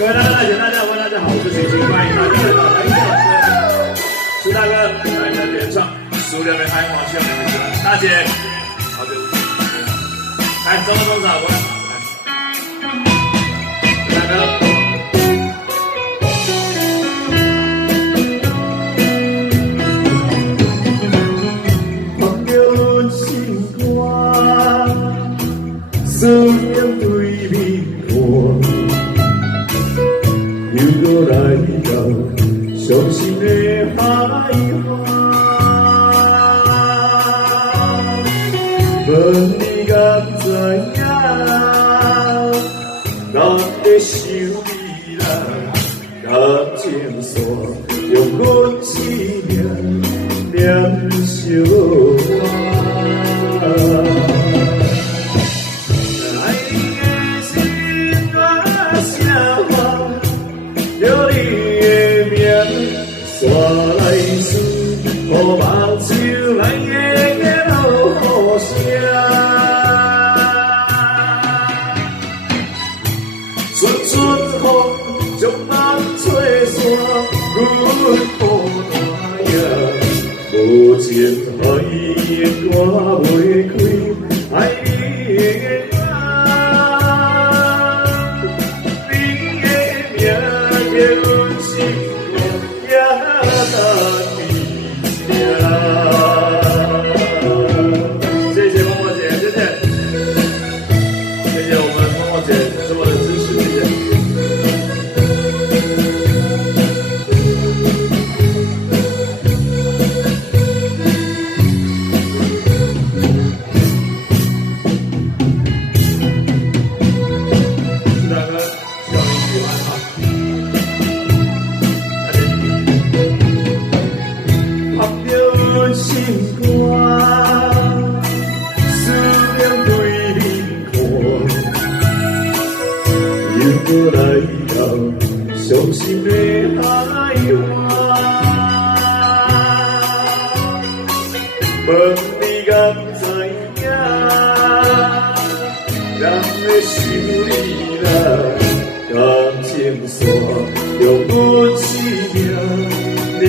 各位大哥大姐大家好，大家好，我是星星，欢迎大家来到来一首是大哥来的原唱，苏联人爱我，希望你们喜欢。大姐，好久不见，来走走走，过来，大哥。思念对面看，又搁来到伤心的海岸。问你敢知影？咱的想你啦，感情线用阮思念念相伴。叫你的名，山来思，雨目睭来夜落声。阵阵风将梦吹散，阮孤单夜，无情爱的歌袂开，爱你的眼。阮心也难离家。谢谢默默姐，谢谢，谢谢我们默默姐这么的支持，谢谢。大哥，希望你喜欢哈。心肝，思念对面看，又搁来到伤心的海岸。问你敢知影？人的想你啦，感情线用阮思念念。